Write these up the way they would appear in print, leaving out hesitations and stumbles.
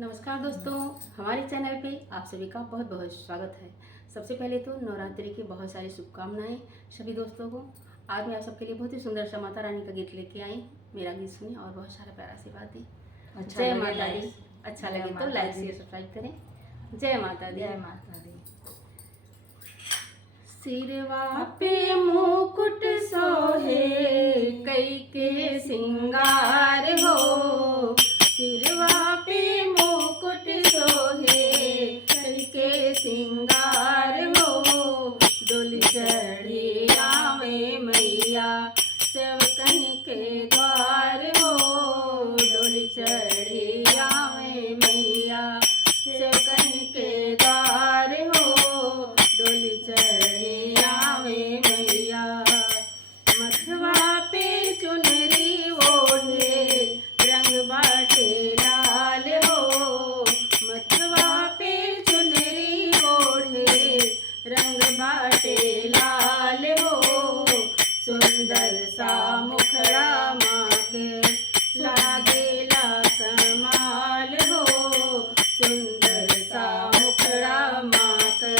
नमस्कार दोस्तों, हमारे चैनल पे आप सभी का बहुत बहुत स्वागत है। सबसे पहले तो नवरात्रि की बहुत सारी शुभकामनाएं सभी दोस्तों को। आज मैं आप सबके लिए बहुत ही सुंदर सा माता रानी का गीत लेके आई। मेरा गीत सुनिए और बहुत सारा प्यारा आशीर्वाद दी। जय माता दी। अच्छा लगे तो लाइक शेयर सब्सक्राइब करें। जय माता दी। जय माता दी। सिरवा पे मुकुट सोहे कई के सिंगार हो। सिरवा पे मुकुट सोहे कई के सिंगार हो। डोली चढ़ी आवे मैया सेवकन के द्वार हो। डोली चढ़ी आवे मैया सेवकन के द्वार हो। डोली चढ़ी आवे मैया मथवा पे चुनरी ओढ़े रंग बाटे लाल हो। मथवा पे चुनरी ओढ़े रंग बाटे लाल हो। सुंदर सा मुखड़ा माँ के लागेला कमाल हो। सुंदर सा मुखड़ा माँ के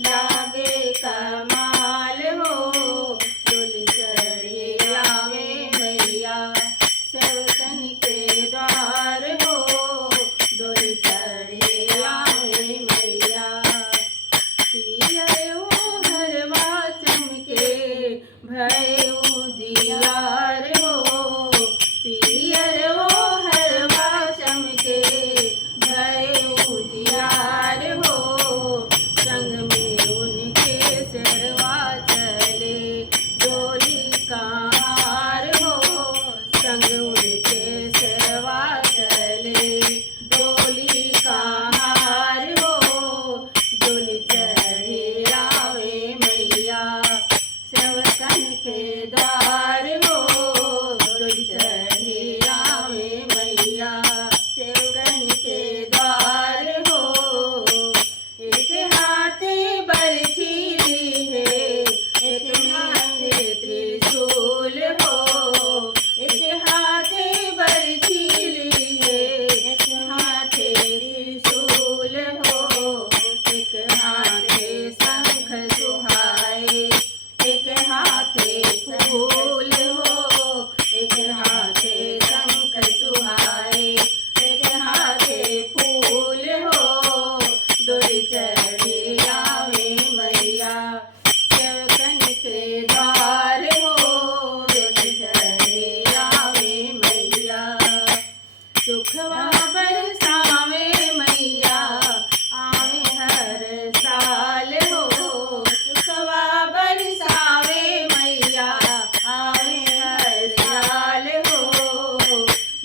लागे कमाल हो। डोली चढ़ी आवे मैया सेवकन के द्वार हो। डोली चढ़ी आवे मैया पियऊ हरवा चमके भयऊ जियार हो। पियरो हरवा चमके भयऊ जियार हो। संग में उनके सरवा चले डोली कहार हो। संग उनके सरवा चले डोली कहार हो। डोली चढ़ी आवे मैया सेवकन के द्वार हो। डोली चढ़ी आवे मैया सेवकन के द्वार हो। एक हाथे बरछी ली है एक माथे त्रिशूल हो। एक हाथे बरछी ली है एक हाथे त्रिशूल हो। एक हाथे शंख सुहाए एक हाथे फूल हो। एक हाथे शंख सुहाए एक हाथे फूल हो। डोली चढ़ी आवे मैया सेवकन के द्वार हो। डोली चढ़ी आवे मैया सुखवा बरसावे मैया आवे हर साल हो। सुखवा बरसावे मैया आवे हर साल हो।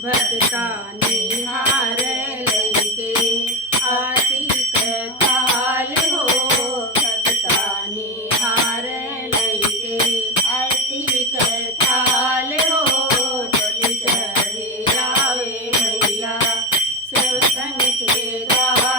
भक्ता निहार लइके आरती करताल हो। भक्ता निहार लइके आरती करताल हो। डोली चढ़ी आवे मैया सेवकन के द्वार